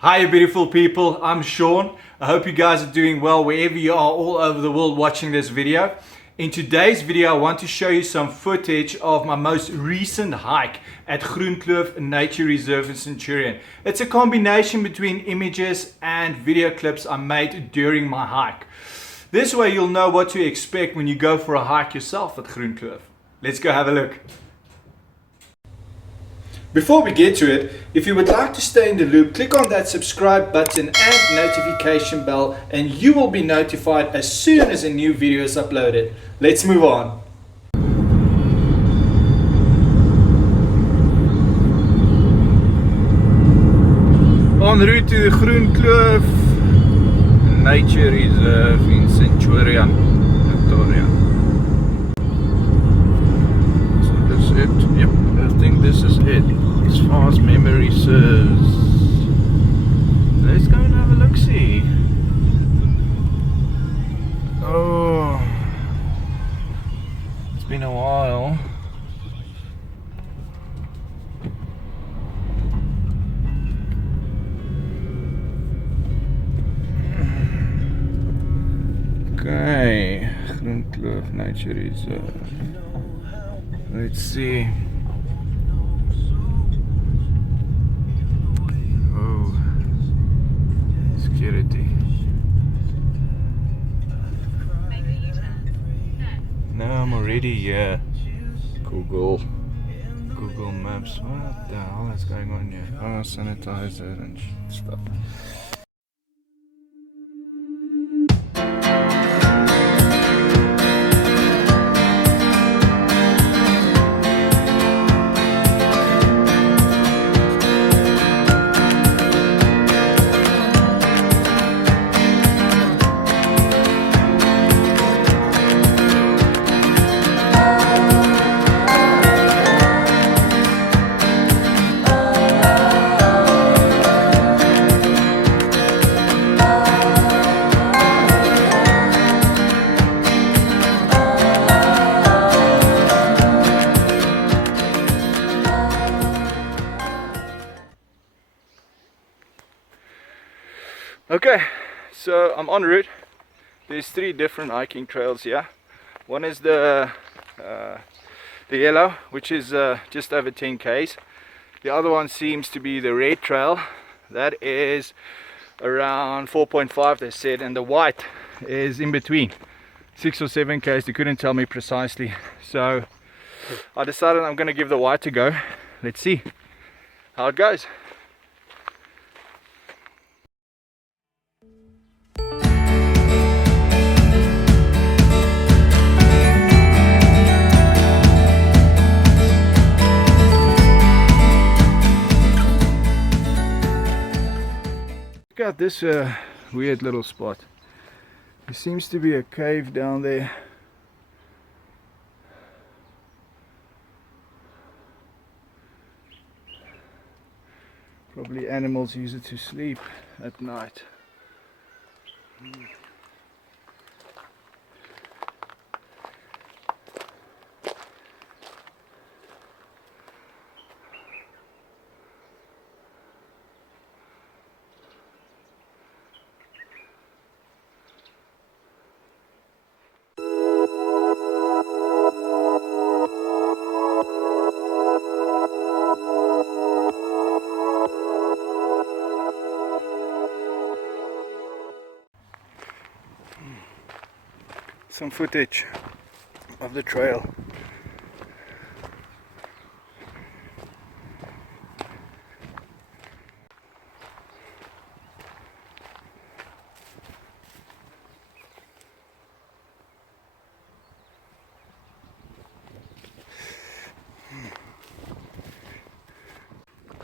Hi beautiful people, I'm Sean. I hope you guys are doing well wherever you are all over the world watching this video. In today's video I want to show you some footage of my most recent hike at Groenkloof Nature Reserve in Centurion. It's a combination between images and video clips I made during my hike. This way you'll know what to expect when you go for a hike yourself at Groenkloof. Let's go have a look. Before we get to it, if you would like to stay in the loop, click on that subscribe button and notification bell and you will be notified as soon as a new video is uploaded. Let's move on. En route to the Groenkloof Nature Reserve in Centurion, Pretoria. So this is it. Yep, I think this is it. As far as memory serves. Let's go and have a look-see. Oh, it's been a while. Okay, Groenkloof Nature Reserve. Let's see. Security. No, I'm already here. Google Maps. What the hell is going on here? Oh, sanitizer and stuff. Okay, so I'm en route. There's 3 different hiking trails here. One is the yellow, which is just over 10 k's. The other one seems to be the red trail. That is around 4.5 they said, and the white is in between 6 or 7 k's. They couldn't tell me precisely, so I decided I'm gonna give the white a go. Let's see how it goes. Got this weird little spot. There seems to be a cave down there. Probably animals use it to sleep at night. Some footage of the trail.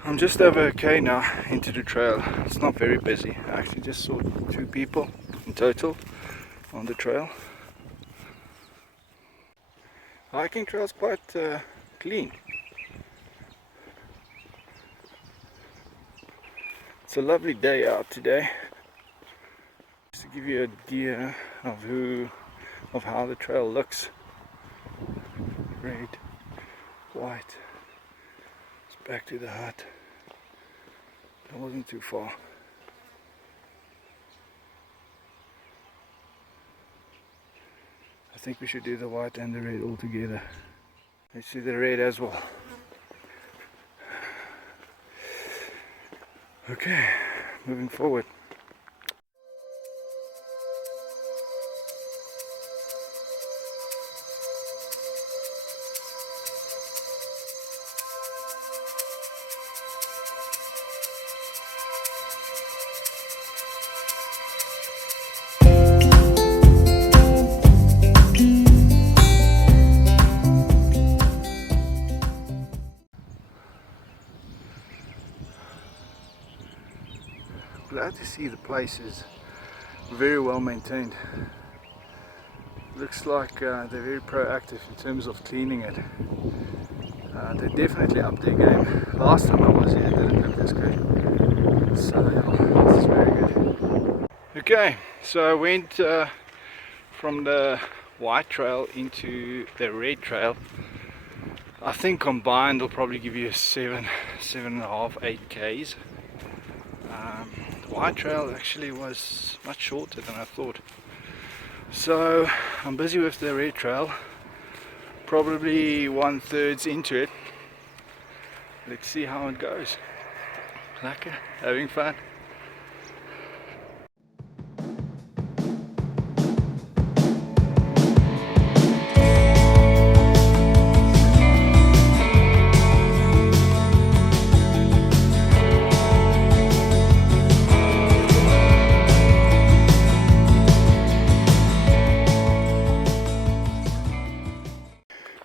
I'm just over a k now into the trail. It's not very busy. I actually just saw 2 people in total on the trail. Hiking trail's quite clean. It's a lovely day out today. Just to give you an idea of how the trail looks. Red, white. It's back to the hut. That wasn't too far. think we should do the white and the red all together. Let's do the red as well. Okay, moving forward. Glad to see the place is very well maintained. Looks like they're very proactive in terms of cleaning it. They definitely upped their game. Last time I was here it didn't look this good. So yeah, this is very good. Okay, so I went from the white trail into the red trail. I think combined will probably give you 7.5, 8 Ks. The white trail actually was much shorter than I thought. So I'm busy with the red trail, probably 1/3 into it. Let's see how it goes. Lekker, having fun.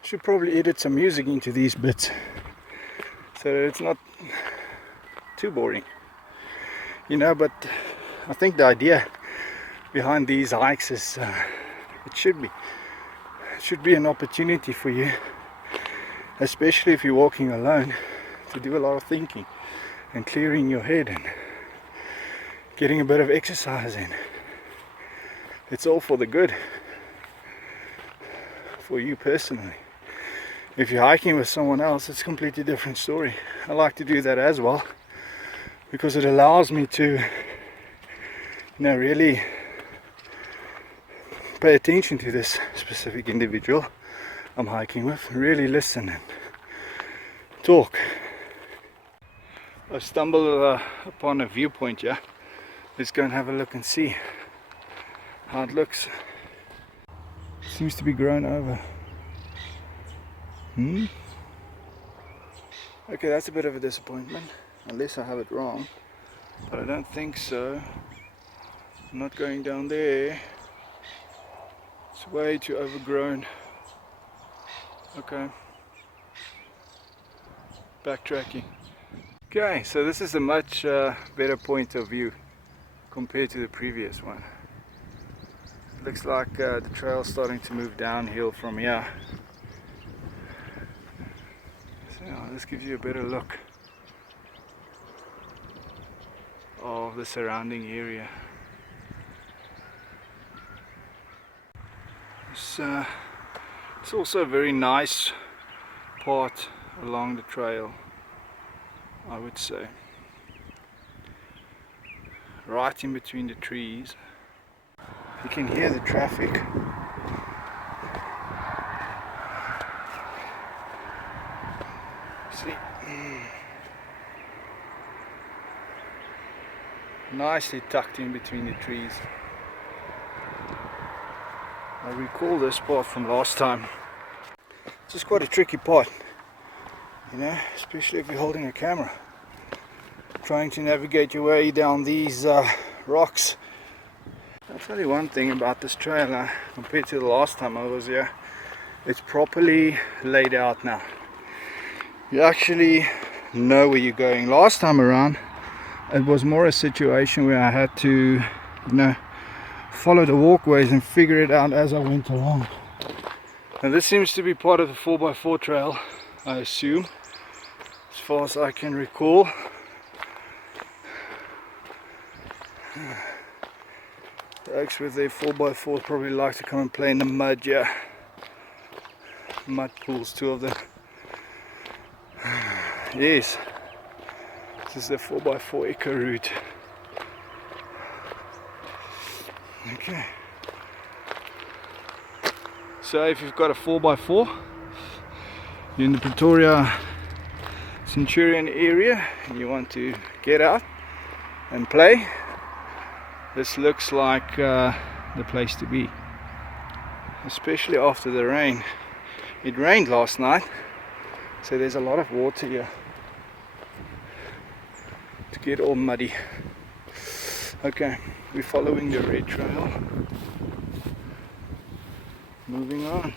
Should probably edit some music into these bits so that it's not too boring, you know. But I think the idea behind these hikes is it should be an opportunity for you, especially if you're walking alone, to do a lot of thinking and clearing your head and getting a bit of exercise in. It's all for the good, for you personally. If you're hiking with someone else, it's a completely different story. I like to do that as well because it allows me to, really pay attention to this specific individual I'm hiking with, really listen and talk. I stumbled upon a viewpoint here. Let's go and have a look and see how it looks. Seems to be grown over. Okay, that's a bit of a disappointment, unless I have it wrong, but I don't think so. I'm not going down there. It's way too overgrown. Okay, backtracking. Okay, so this is a much better point of view compared to the previous one. Looks like the trail's starting to move downhill from here. This gives you a better look of the surrounding area. It's also a very nice part along the trail, I would say. Right in between the trees. You can hear the traffic. See, nicely tucked in between the trees. I recall this part from last time. It's just quite a tricky part, especially if you're holding a camera, trying to navigate your way down these rocks. I'll tell you one thing about this trail compared to the last time I was here. It's properly laid out now. You actually know where you're going. Last time around it was more a situation where I had to follow the walkways and figure it out as I went along. Now this seems to be part of the 4x4 trail, I assume, as far as I can recall. Folks with their 4x4 probably like to come and play in the mud, yeah. Mud pools, two of them. Yes, this is the 4x4 eco route. Okay. So if you've got a 4x4, you're in the Pretoria Centurion area and you want to get out and play, this looks like the place to be, especially after the rain. It rained last night, so there's a lot of water here to get all muddy. Okay, we're following the red trail, moving on.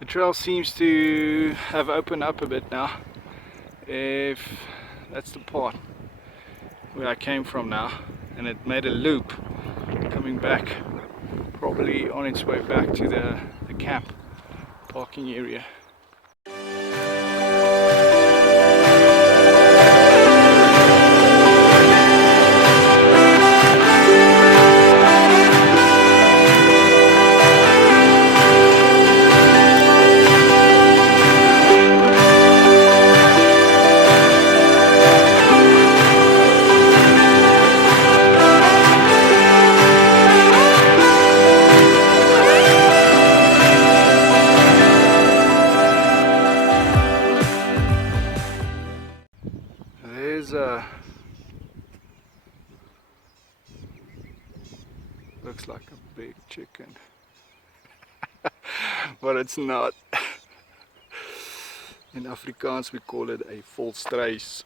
The trail seems to have opened up a bit now. If that's the part where I came from now, and it made a loop coming back, probably on its way back to the camp parking area. Looks like a big chicken, but it's not. In Afrikaans we call it a volstruis.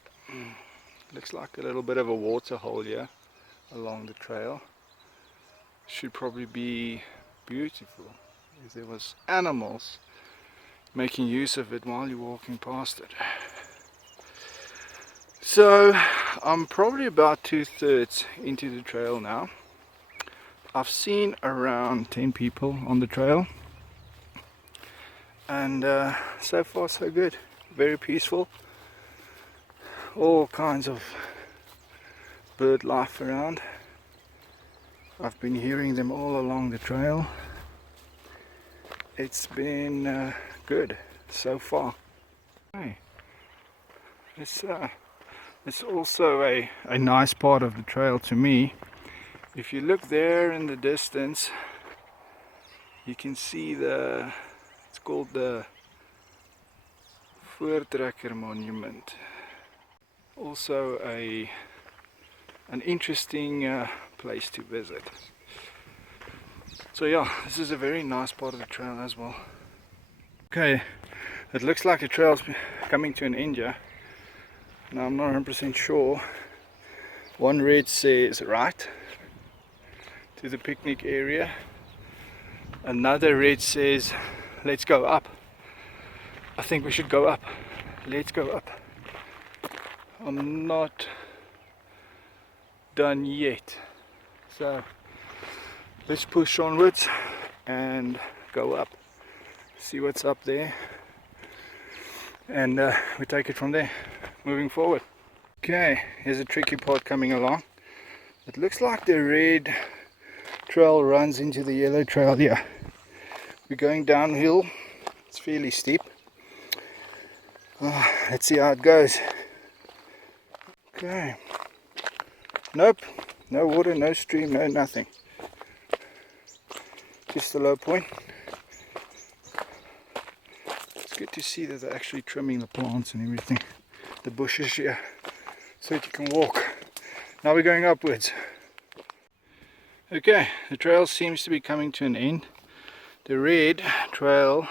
Looks like a little bit of a water hole here along the trail. Should probably be beautiful if there was animals making use of it while you're walking past it. So I'm probably about 2/3 into the trail now. I've seen around 10 people on the trail, and so far so good. Very peaceful. All kinds of bird life around. I've been hearing them all along the trail. It's been good so far. Hey, it's also a nice part of the trail to me. If you look there in the distance, you can see it's called the Voortrekker Monument. Also an interesting place to visit. So yeah, this is a very nice part of the trail as well. Okay, it looks like the trail's coming to an end here. Now I'm not 100% sure. One red says right to the picnic area. Another red says let's go up. I think we should go up. Let's go up. I'm not done yet. So let's push onwards and go up. See what's up there. And we take it from there, moving forward. Okay, here's a tricky part coming along. It looks like the red trail runs into the yellow trail here. We're going downhill. It's fairly steep. Let's see how it goes. Okay. Nope. No water, no stream, no nothing. Just a low point. It's good to see that they're actually trimming the plants and everything. The bushes here. So that you can walk. Now we're going upwards. Okay, the trail seems to be coming to an end. The red trail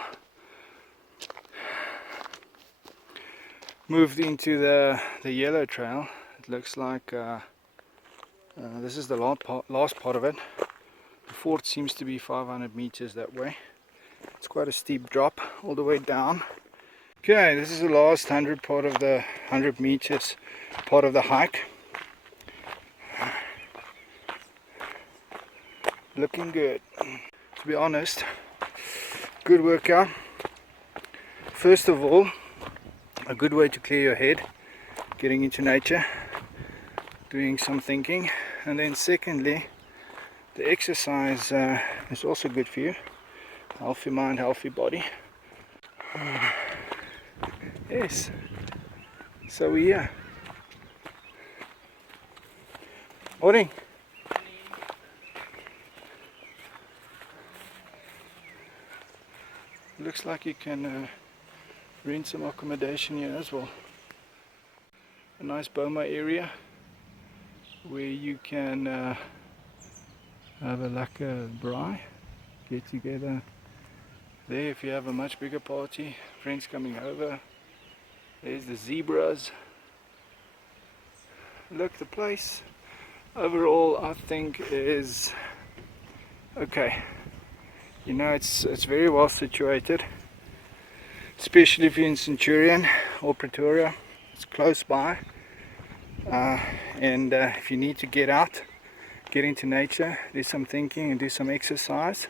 moved into the yellow trail. It looks like this is the last part of it. The fort seems to be 500 meters that way. It's quite a steep drop all the way down. Okay, this is the last 100 meters part of the hike. Looking good. To be honest, good workout. First of all, a good way to clear your head, getting into nature, doing some thinking, and then secondly, the exercise is also good for you. Healthy mind, healthy body. Yes, so we're here. Morning. looks like you can rent some accommodation here as well. A nice boma area where you can have a lekker braai, get together there if you have a much bigger party, friends coming over. There's the zebras. Look, the place overall I think is okay. You know, it's very well situated, especially if you're in Centurion or Pretoria. It's close by, and if you need to get out, get into nature, do some thinking and do some exercise,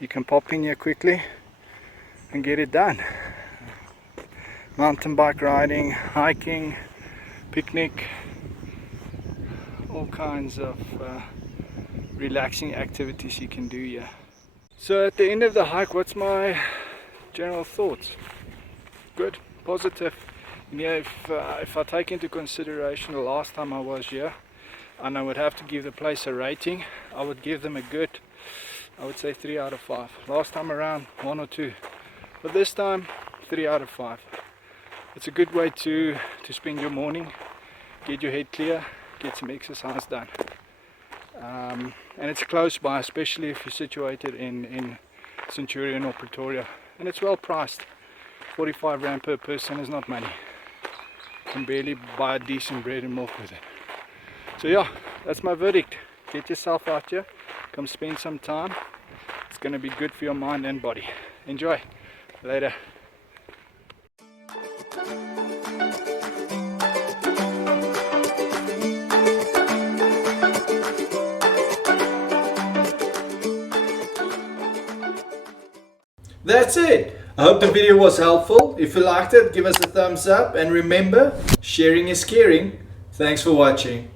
you can pop in here quickly and get it done. Mountain bike riding, hiking, picnic, all kinds of relaxing activities you can do here. So at the end of the hike, what's my general thoughts? Good, positive. You know, if I take into consideration the last time I was here, and I would have to give the place a rating, I would give them a good, I would say 3 out of 5. Last time around 1 or 2, but this time 3 out of 5. It's a good way to spend your morning, get your head clear, get some exercise done. And it's close by, especially if you're situated in Centurion or Pretoria, and it's well priced. 45 rand per person is not money. You can barely buy a decent bread and milk with it. So yeah, that's my verdict. Get yourself out here, come spend some time. It's going to be good for your mind and body. Enjoy. Later. That's it. I hope the video was helpful. If you liked it, give us a thumbs up, and remember, sharing is caring. Thanks for watching.